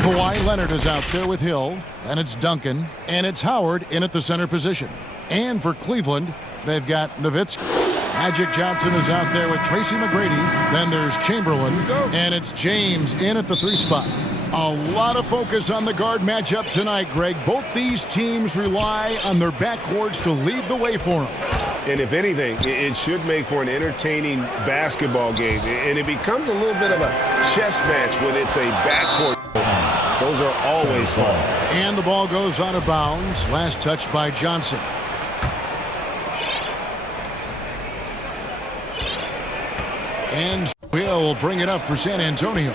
Kawhi Leonard is out there with Hill, and it's Duncan, and it's Howard in at the center position. And for Cleveland, they've got Nowitzki. Magic Johnson is out there with Tracy McGrady. Then there's Chamberlain, and it's James in at the 3 spot. A lot of focus on the guard matchup tonight, Greg. Both these teams rely on their backcourts to lead the way for them. And if anything, it should make for an entertaining basketball game. And it becomes a little bit of a chess match when it's a backcourt. Those are always fun. And the ball goes out of bounds. Last touch by Johnson. And will bring it up for San Antonio.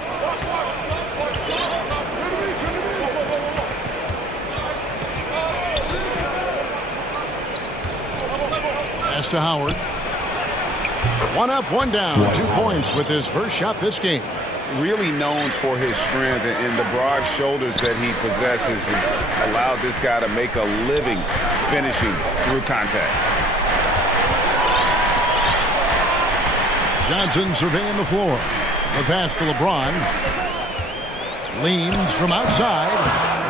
Pass to Howard. 1 up, 1 down. 2 points with his first shot this game. Really known for his strength and the broad shoulders that he possesses has allowed this guy to make a living finishing through contact. Johnson surveying the floor. The pass to LeBron. Leans from outside.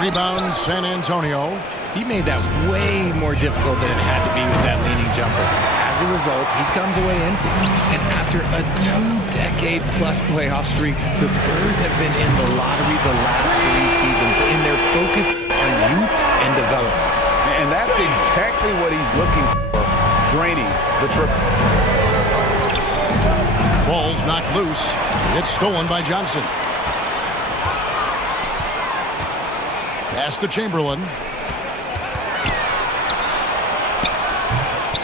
Rebounds San Antonio. He made that way more difficult than it had to be with that leaning jumper. As a result, he comes away empty. And after a 2-decade-plus playoff streak, the Spurs have been in the lottery the last 3 seasons, and they're focused on youth and development. And that's exactly what he's looking for, draining the triple. Ball's knocked loose. It's stolen by Johnson. Pass to Chamberlain.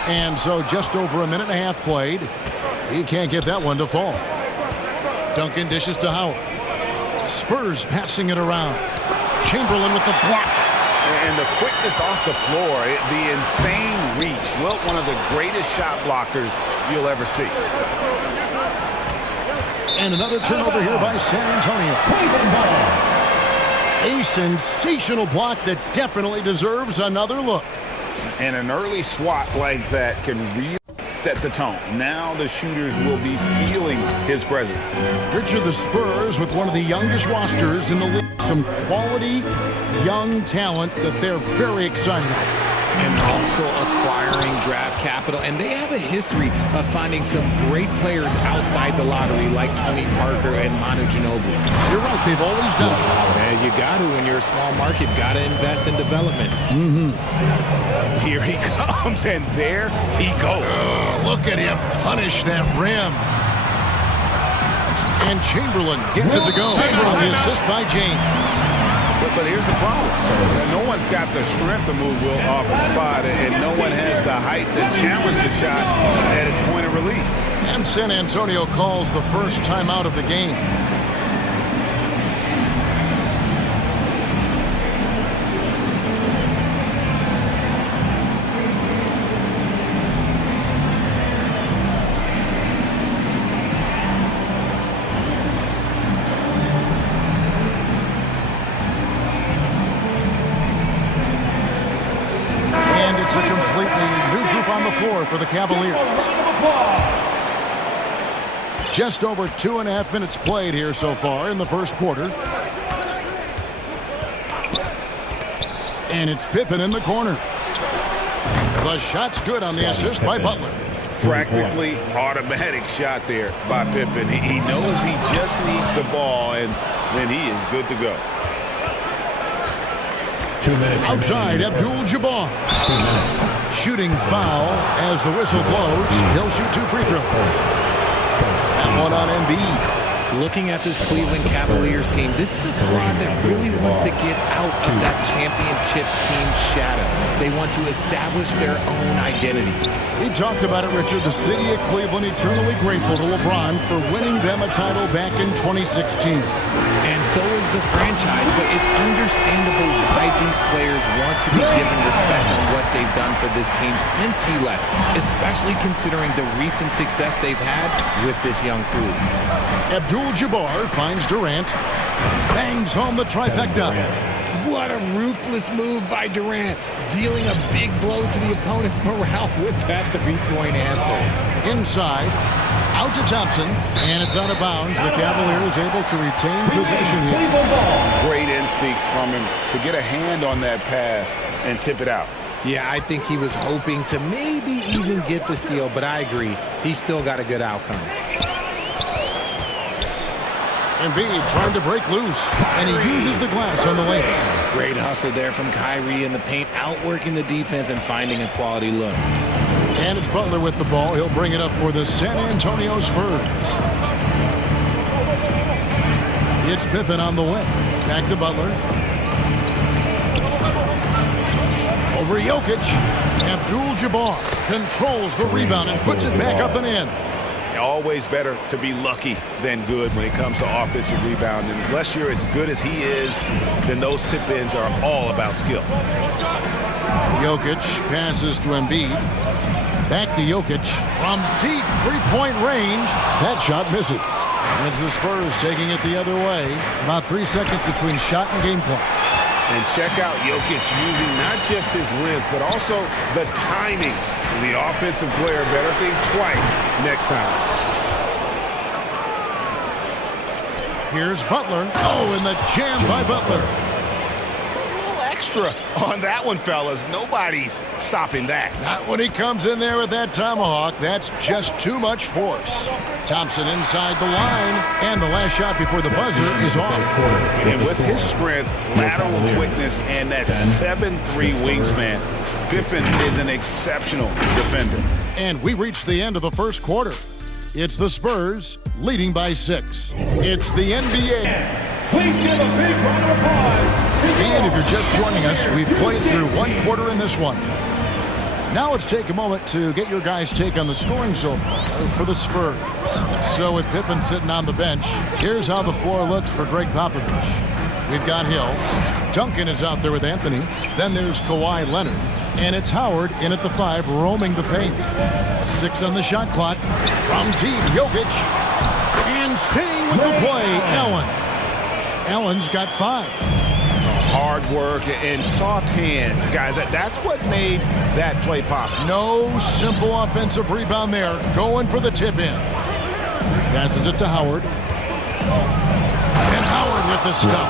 And so just over 1.5 minutes played. He can't get that one to fall. Duncan dishes to Howard. Spurs passing it around. Chamberlain with the block. And the quickness off the floor, the insane reach. Well, one of the greatest shot blockers you'll ever see. And another turnover here by San Antonio. A sensational block that definitely deserves another look. And an early swat like that can really set the tone. Now the shooters will be feeling his presence. Richard, the Spurs with one of the youngest rosters in the league. Some quality young talent that they're very excited about. And also acquiring draft capital. And they have a history of finding some great players outside the lottery like Tony Parker and Manu Ginobili. You're right, they've always done it. And you got to, when you're a small market, got to invest in development. Here he comes, and there he goes. Look at him punish that rim. And Chamberlain gets it to go on the assist by James. But here's the problem. No one's got the strength to move Will off a spot, and no one has the height to challenge the shot at its point of release. And San Antonio calls the first timeout of the game. It's a completely new group on the floor for the Cavaliers. Just over 2.5 minutes played here so far in the first quarter. And it's Pippen in the corner. The shot's good on the assist by Butler. Practically automatic shot there by Pippen. He knows he just needs the ball, and then he is good to go. Outside, Abdul-Jabbar. Shooting foul as the whistle blows. He'll shoot 2 free throws. That one on Embiid. Looking at this Cleveland Cavaliers team, this is a squad that really wants to get out of that championship team shadow. They want to establish their own identity. We talked about it, Richard. The city of Cleveland eternally grateful to LeBron for winning them a title back in 2016. And so is the franchise, but it's understandable why these players want to be given respect on what they've done for this team since he left, especially considering the recent success they've had with this young crew. Abdul-Jabbar finds Durant. Bangs home the trifecta. What a ruthless move by Durant, dealing a big blow to the opponent's morale with that three-point answer. Inside, out to Thompson, and it's out of bounds. The Cavaliers able to retain possession here. Great insight. instincts from him to get a hand on that pass and tip it out. Yeah, I think he was hoping to maybe even get the steal, but I agree. He still got a good outcome. Embiid trying to break loose, and he uses the glass on the lane. Great hustle there from Kyrie in the paint, outworking the defense and finding a quality look. And it's Butler with the ball. He'll bring it up for the San Antonio Spurs. It's Pippen on the way. Back to Butler. Over Jokic. Abdul-Jabbar controls the rebound and puts it back up and in. Always better to be lucky than good when it comes to offensive rebounding. Unless you're as good as he is, then those tip-ins are all about skill. Jokic passes to Embiid. Back to Jokic from deep three-point range. That shot misses. And it's the Spurs taking it the other way. About 3 seconds between shot and game clock. And check out Jokic using not just his length, but also the timing. The offensive player better think twice next time. Here's Butler. Oh, and the jam by Butler. Extra on that one, fellas. Nobody's stopping that. Not when he comes in there with that tomahawk. That's just too much force. Thompson inside the line, and the last shot before the buzzer is off. And with his strength, lateral quickness, and that 7'3" wingspan, Pippen is an exceptional defender. And we reached the end of the first quarter. It's the Spurs leading by 6. It's the NBA. Please give a big round of applause. And if you're just joining us, we've played through one quarter in this one. Now let's take a moment to get your guys' take on the scoring so far for the Spurs. So with Pippen sitting on the bench, here's how the floor looks for Greg Popovich. We've got Hill. Duncan is out there with Anthony. Then there's Kawhi Leonard. And it's Howard in at the 5, roaming the paint. 6 on the shot clock. From deep, Jokic. And staying with the play, Allen. Allen's got 5. Hard work and soft hands, guys. That's what made that play possible. No simple offensive rebound there. Going for the tip-in. Passes it to Howard. And Howard with the stuff.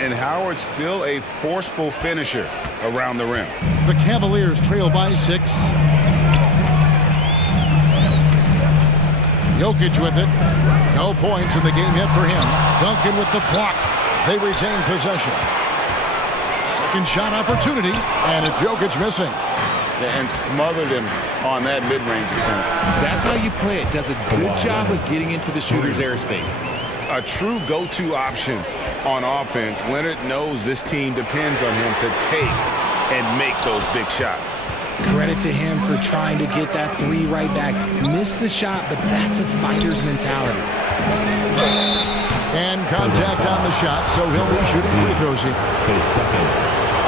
And Howard's still a forceful finisher around the rim. The Cavaliers trail by 6. Jokic with it. No points in the game yet for him. Duncan with the block. They retain possession. Second shot opportunity, and it's Jokic missing. And smothered him on that mid-range attempt. That's how you play it. Does a good job of getting into the shooter's airspace. A true go-to option on offense. Leonard knows this team depends on him to take and make those big shots. Credit to him for trying to get that 3 right back. Missed the shot, but that's a fighter's mentality. And contact on the shot, so he'll be shooting free throws here.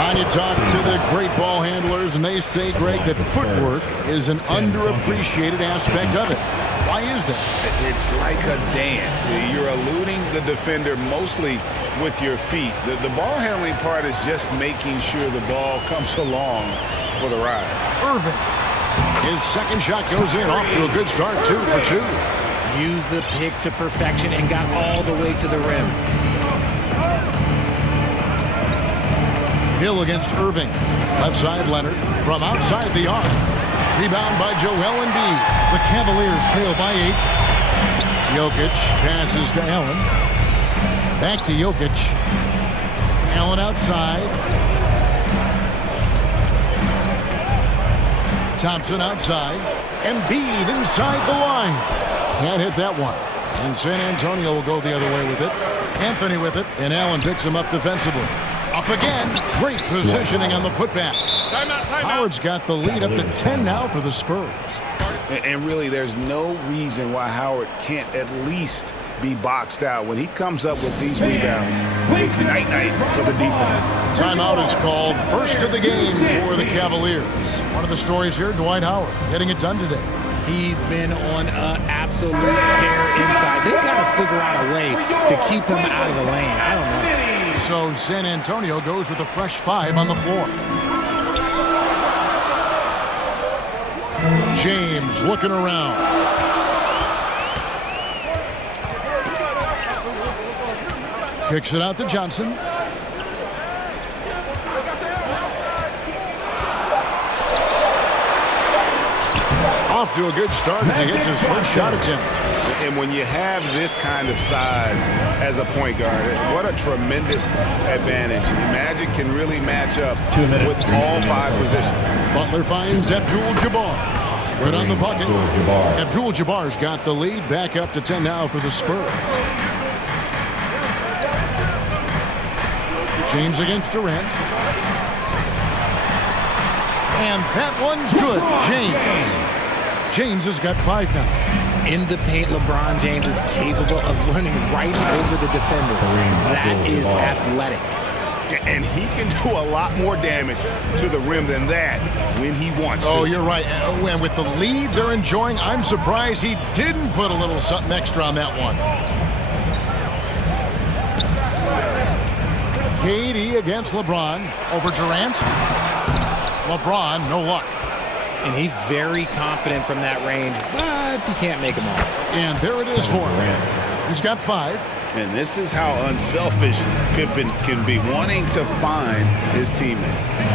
And you talk to the great ball handlers, and they say, Greg, that footwork is an underappreciated aspect of it. Why is that? It's like a dance. You're eluding the defender mostly with your feet. The ball handling part is just making sure the ball comes along for the ride. Irving. His second shot goes in, off to a good start, 2 for 2. Used the pick to perfection and got all the way to the rim. Hill against Irving. Left side Leonard from outside the arc. Rebound by Joel Embiid. The Cavaliers trail by 8. Jokic passes to Allen. Back to Jokic. Allen outside. Thompson outside. Embiid inside the line. Can't hit that one. And San Antonio will go the other way with it. Anthony with it, and Allen picks him up defensively. Up again. Great positioning on the putback. Timeout. Howard's got the lead up to 10 now for the Spurs. And really, there's no reason why Howard can't at least be boxed out. When he comes up with these rebounds, it's night-night for the defense. Timeout is called. First of the game for the Cavaliers. One of the stories here, Dwight Howard getting it done today. He's been on an absolute tear inside. They've got to figure out a way to keep him out of the lane. I don't know. So San Antonio goes with a fresh 5 on the floor. James looking around. Kicks it out to Johnson. Off to a good start as he hits his first shot attempt. And when you have this kind of size as a point guard, what a tremendous advantage. Magic can really match up with all 5 positions. Butler finds Abdul-Jabbar. Good on the bucket. Abdul-Jabbar's got the lead. Back up to 10 now for the Spurs. James against Durant. And that one's good. James has got 5 now. In the paint, LeBron James is capable of running right over the defender. That is athletic. And he can do a lot more damage to the rim than that when he wants to. Oh, you're right. And with the lead they're enjoying, I'm surprised he didn't put a little something extra on that one. KD against LeBron over Durant. LeBron, no luck. And he's very confident from that range, but he can't make them all. And there it is for him. He's got 5. And this is how unselfish Pippen can be, wanting to find his teammate.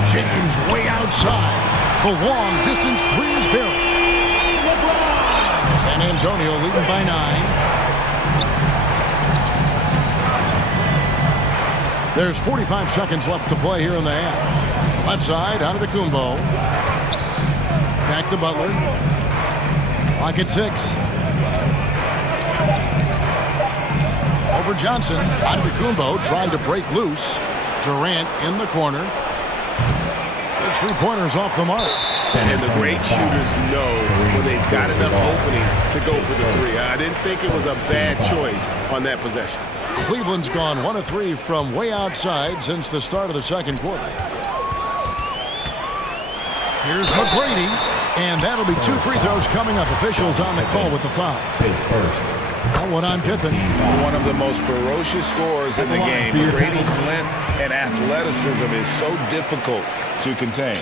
James way outside. The long distance 3 is buried. San Antonio leading by 9. There's 45 seconds left to play here in the half. Left side, Antetokounmpo. Back to Butler. Clock at 6. Over Johnson. Antetokounmpo trying to break loose. Durant in the corner. There's 3-pointers off the mark. And the great shooters know when they've got enough opening to go for the 3. I didn't think it was a bad choice on that possession. Cleveland's gone 1 of 3 from way outside since the start of the second quarter. Here's McGrady, and that'll be 2 free throws coming up. Officials on the call with the foul. That one on Pippen. One of the most ferocious scorers in the game. McGrady's length and athleticism is so difficult to contain.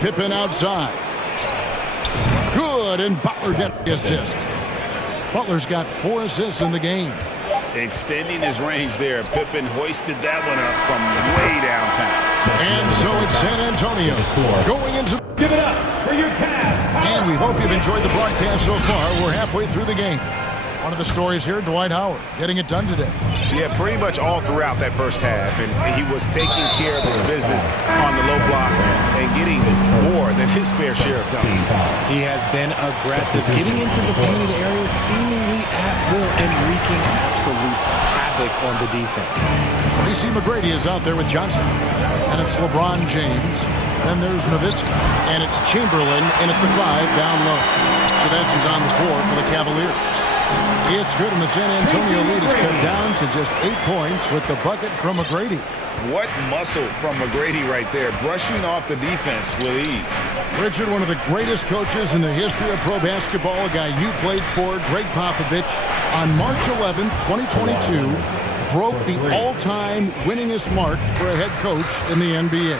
Pippen outside. Good, and Butler gets the assist. Butler's got 4 assists in the game. Extending his range there. Pippen hoisted that one up from way downtown. And so it's San Antonio going into... Give it up for your Cavs. And we hope you've enjoyed the broadcast so far. We're halfway through the game. One of the stories here, Dwight Howard getting it done today. Yeah, pretty much all throughout that first half. And he was taking care of his business on the low blocks and getting more than his fair share of dunks. He has been aggressive, getting into the painted areas seemingly at will and wreaking absolute havoc on the defense. Tracy McGrady is out there with Johnson. And it's LeBron James. Then there's Nowitzki. And it's Chamberlain in at the 5 down low. So that's who's on the floor for the Cavaliers. It's good, and the San Antonio lead is cut down to just 8 points with the bucket from McGrady. What muscle from McGrady right there, brushing off the defense with ease. Richard, one of the greatest coaches in the history of pro basketball, a guy you played for, Greg Popovich, on March 11th, 2022, broke the all-time winningest mark for a head coach in the NBA.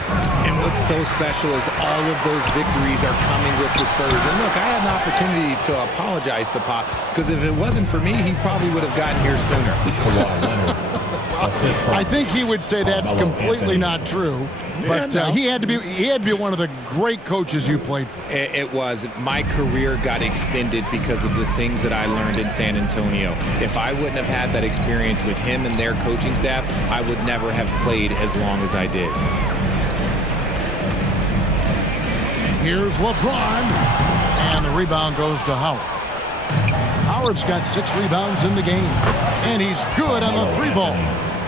And what's so special is all of those victories are coming with the Spurs. And look, I had an opportunity to apologize to Pop, because if it wasn't for me, he probably would have gotten here sooner. I think he would say that's completely not true. But he had to be one of the great coaches you played for. It was. My career got extended because of the things that I learned in San Antonio. If I wouldn't have had that experience with him and their coaching staff, I would never have played as long as I did. Here's LeBron, and the rebound goes to Howard. Howard's got 6 rebounds in the game, and he's good on the 3-ball.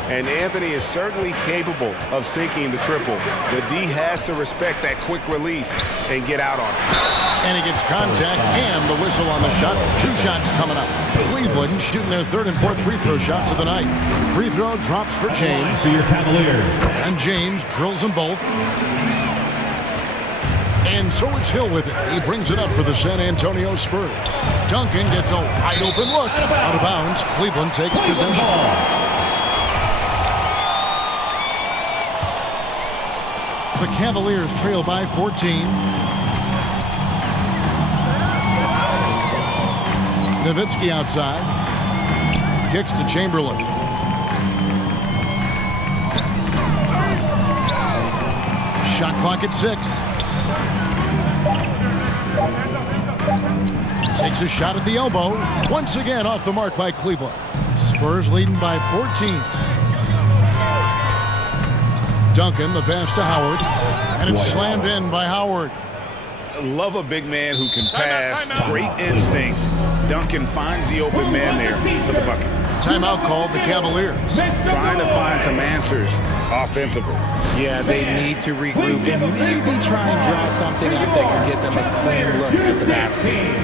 And Anthony is certainly capable of sinking the triple. The D has to respect that quick release and get out on it. And he gets contact and the whistle on the shot. 2 shots coming up. Cleveland shooting their 3rd and 4th free throw shots of the night. Free throw drops for James. For your Cavaliers. And James drills them both. And so it's Hill with it. He brings it up for the San Antonio Spurs. Duncan gets a wide open look. Out of bounds. Cleveland takes possession. The Cavaliers trail by 14. Nowitzki outside. Kicks to Chamberlain. Shot clock at 6. Takes a shot at the elbow. Once again off the mark by Cleveland. Spurs leading by 14. Duncan, the pass to Howard. And it's slammed in by Howard. Love a big man who can pass. Great instincts. Duncan finds the open man there for the bucket. Timeout called the Cavaliers. Trying to find some answers offensively. Yeah, they need to regroup and maybe try and draw something up that can get them a clean look at the basket.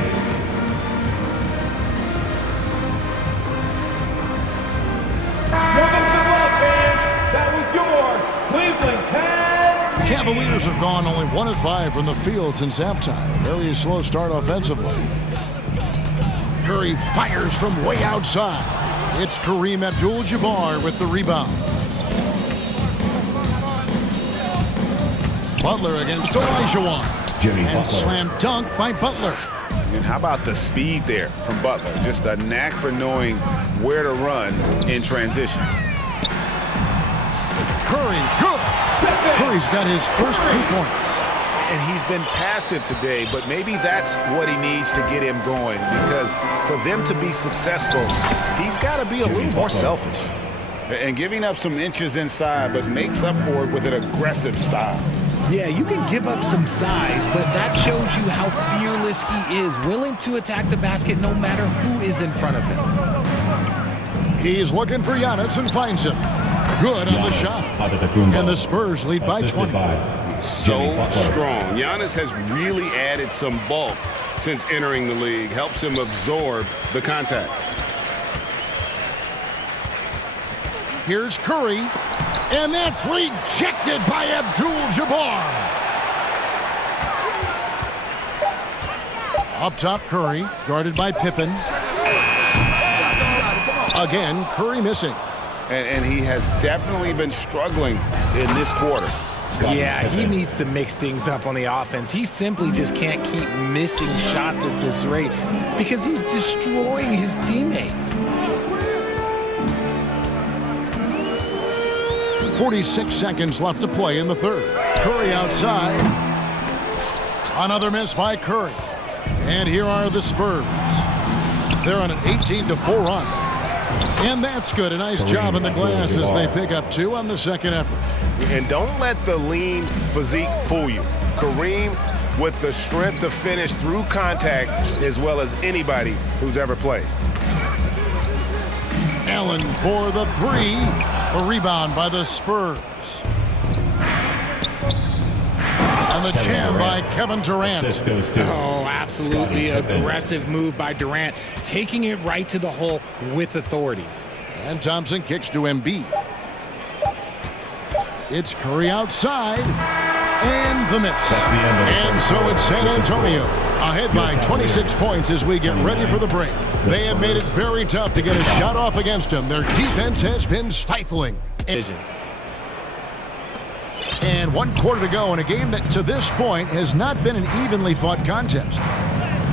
The Cavaliers have gone only 1 of 5 from the field since halftime. Very slow start offensively. Curry fires from way outside. It's Kareem Abdul-Jabbar with the rebound. Butler against Olajuwon. And slam dunk by Butler. And how about the speed there from Butler? Just a knack for knowing where to run in transition. Curry, good. Curry's got his first 2 points. And he's been passive today, but maybe that's what he needs to get him going, because for them to be successful, he's got to be a little more selfish. And giving up some inches inside, but makes up for it with an aggressive style. Yeah, you can give up some size, but that shows you how fearless he is, willing to attack the basket no matter who is in front of him. He's looking for Giannis and finds him. Good on the shot. And the Spurs lead by 20. So strong. Giannis has really added some bulk since entering the league. Helps him absorb the contact. Here's Curry. And that's rejected by Abdul-Jabbar. Up top, Curry, guarded by Pippen. Again, Curry missing. And he has definitely been struggling in this quarter. Yeah, he needs to mix things up on the offense. He simply just can't keep missing shots at this rate because he's destroying his teammates. 46 seconds left to play in the third. Curry outside. Another miss by Curry. And here are the Spurs. They're on an 18-4 run. And that's good. A nice job in the glass as they pick up 2 on the second effort. And don't let the lean physique fool you. Kareem with the strength to finish through contact as well as anybody who's ever played. Allen for the 3. A rebound by the Spurs. And the jam by Kevin Durant. Oh, absolutely aggressive move by Durant, taking it right to the hole with authority. And Thompson kicks to Embiid. It's Curry outside. And the miss. And so it's San Antonio ahead by 26 points as we get ready for the break. They have made it very tough to get a shot off against them. Their defense has been stifling. And 1 quarter to go in a game that to this point has not been an evenly fought contest.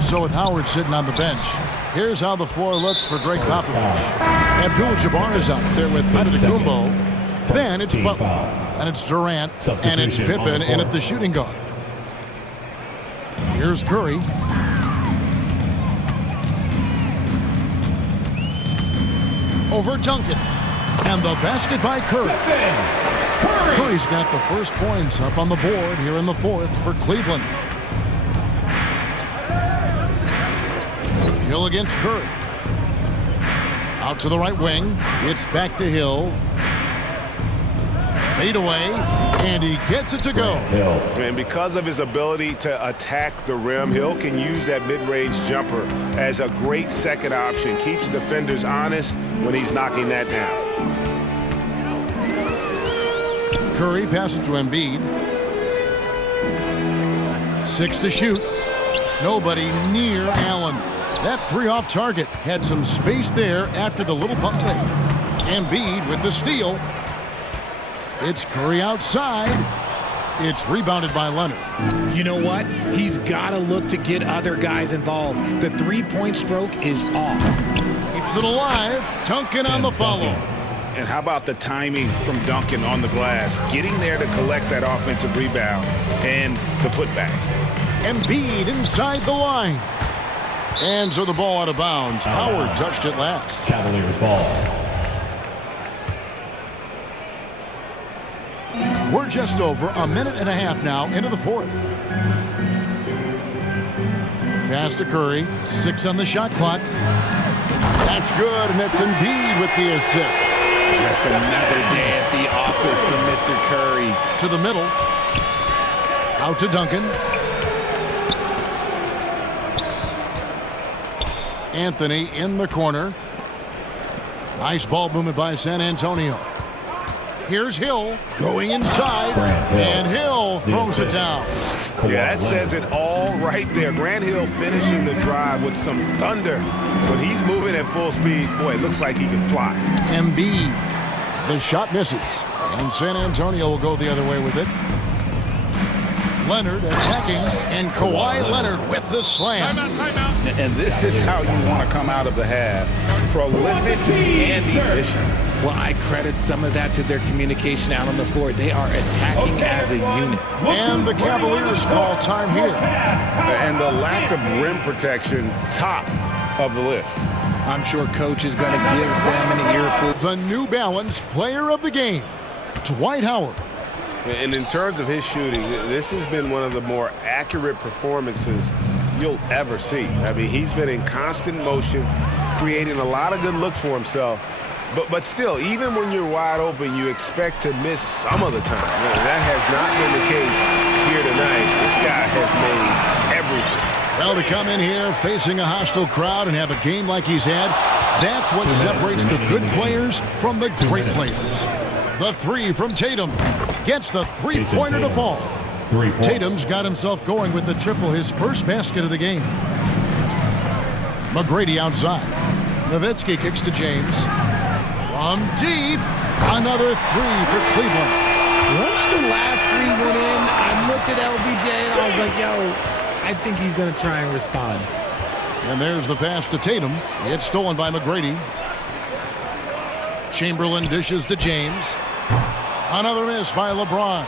So with Howard sitting on the bench, here's how the floor looks for Greg Popovich. Abdul-Jabbar is out there with Antetokounmpo. Then it's Butler, and it's Durant, and it's Pippen in at the shooting guard. Here's Curry. Over Duncan. And the basket by Curry. Curry's got the first points up on the board here in the fourth for Cleveland. Hill against Curry. Out to the right wing. It's back to Hill. Fade away, and he gets it to go. And because of his ability to attack the rim, Hill can use that mid-range jumper as a great second option. Keeps defenders honest when he's knocking that down. Curry passes to Embiid. 6 to shoot. Nobody near Allen. That 3 off target had some space there after the little pump fake. Embiid with the steal. It's Curry outside. It's rebounded by Leonard. You know what? He's got to look to get other guys involved. The three-point stroke is off. Keeps it alive. Duncan on the follow. And how about the timing from Duncan on the glass, getting there to collect that offensive rebound and the putback. Embiid inside the line. And so the ball out of bounds. Howard touched it last. Cavaliers ball. We're just over a minute and a half now into the fourth. Pass to Curry. 6 on the shot clock. That's good, and it's Embiid with the assist. Just another day at the office for Mr. Curry. To the middle. Out to Duncan. Anthony in the corner. Nice ball movement by San Antonio. Here's Hill going inside, and Hill throws it down. Yeah, that says it all right there. Grant Hill finishing the drive with some thunder. When he's moving at full speed, boy, it looks like he can fly. Embiid. The shot misses, and San Antonio will go the other way with it. Leonard attacking, and Kawhi Leonard with the slam. And this is how you want to come out of the half. Prolific and efficient. Well, I credit some of that to their communication out on the floor. They are attacking as a unit. And the Cavaliers call time here. And the lack of rim protection, top of the list. I'm sure coach is going to give them an earful. The New Balance player of the game, Dwight Howard. And in terms of his shooting, this has been one of the more accurate performances you'll ever see. I mean, he's been in constant motion, creating a lot of good looks for himself. But still, even when you're wide open, you expect to miss some of the time. That has not been the case here tonight. This guy has made everything. Well, to come in here facing a hostile crowd and have a game like he's had, that's what separates the good players from the great players. The three from Tatum gets the three-pointer to fall. Tatum's got himself going with the triple, his first basket of the game. McGrady outside. Nowitzki kicks to James. From deep, another three for Cleveland. Once the last three went in, I looked at LBJ and I was like, yo, I think he's going to try and respond. And there's the pass to Tatum. It's stolen by McGrady. Chamberlain dishes to James. Another miss by LeBron.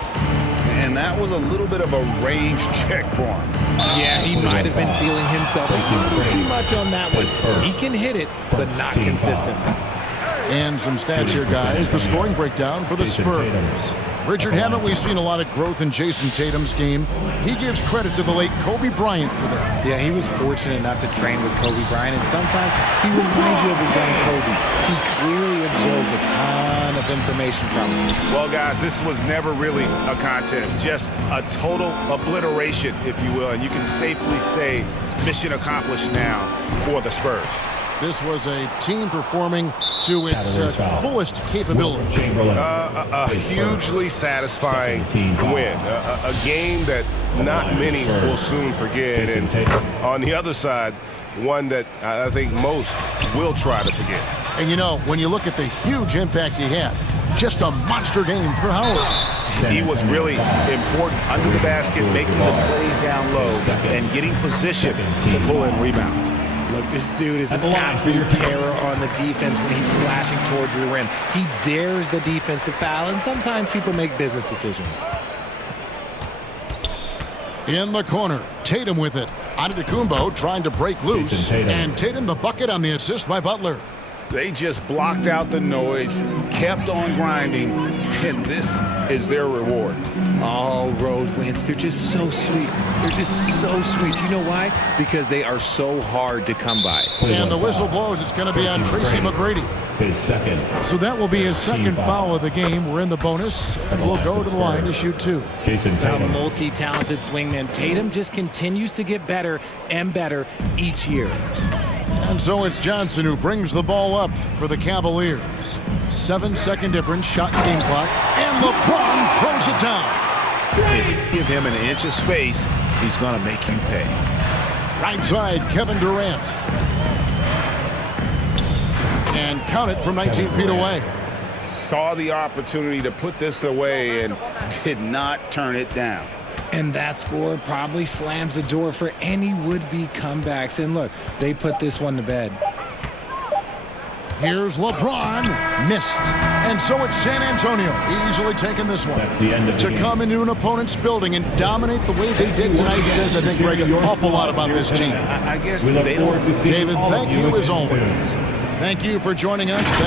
And that was a little bit of a range check for him. Yeah, he might have been feeling himself a little too much on that one. He can hit it, but not consistently. And some stats here, guys. The scoring breakdown for the Spurs. Richard, haven't we seen a lot of growth in Jason Tatum's game? He gives credit to the late Kobe Bryant for that. Yeah, he was fortunate enough to train with Kobe Bryant, and sometimes he reminds you of his young Kobe. He clearly absorbed a ton of information from him. Well, guys, this was never really a contest, just a total obliteration, if you will. And you can safely say mission accomplished now for the Spurs. This was a team performing to its fullest capability. A hugely satisfying win. A game that not many will soon forget. And on the other side, one that I think most will try to forget. And you know, when you look at the huge impact he had, just a monster game for Howard. He was really important under the basket, making the plays down low and getting position to pull in rebounds. Look, this dude is an absolute terror on the defense when he's slashing towards the rim. He dares the defense to foul, and sometimes people make business decisions. In the corner, Tatum with it. Antetokounmpo trying to break loose, and Tatum the bucket on the assist by Butler. They just blocked out the noise, kept on grinding, and this is their reward. All road wins. They're just so sweet. They're just so sweet. You know why? Because they are so hard to come by. And the whistle blows. It's going to be on Tracy McGrady. His second. So that will be his second foul of the game. We're in the bonus, and we'll go to the line to shoot two. Jason The Tatum. multi-talented swingman Tatum just continues to get better and better each year. And so it's Johnson who brings the ball up for the Cavaliers. 7-second difference, shot game clock, and LeBron throws it down. If you give him an inch of space, he's going to make you pay. Right side, Kevin Durant. And count it from 19 feet away. Saw the opportunity to put this away and did not turn it down. And that score probably slams the door for any would-be comebacks. And look, they put this one to bed. Here's LeBron. Missed. And so it's San Antonio easily taking this one. That's the end of the To game. come into an opponent's building and dominate the way they did tonight says, I think, Greg, an awful lot about this team. I guess We look they forward don't. to seeing David, all of thank you again as always. soon. Thank you for joining us.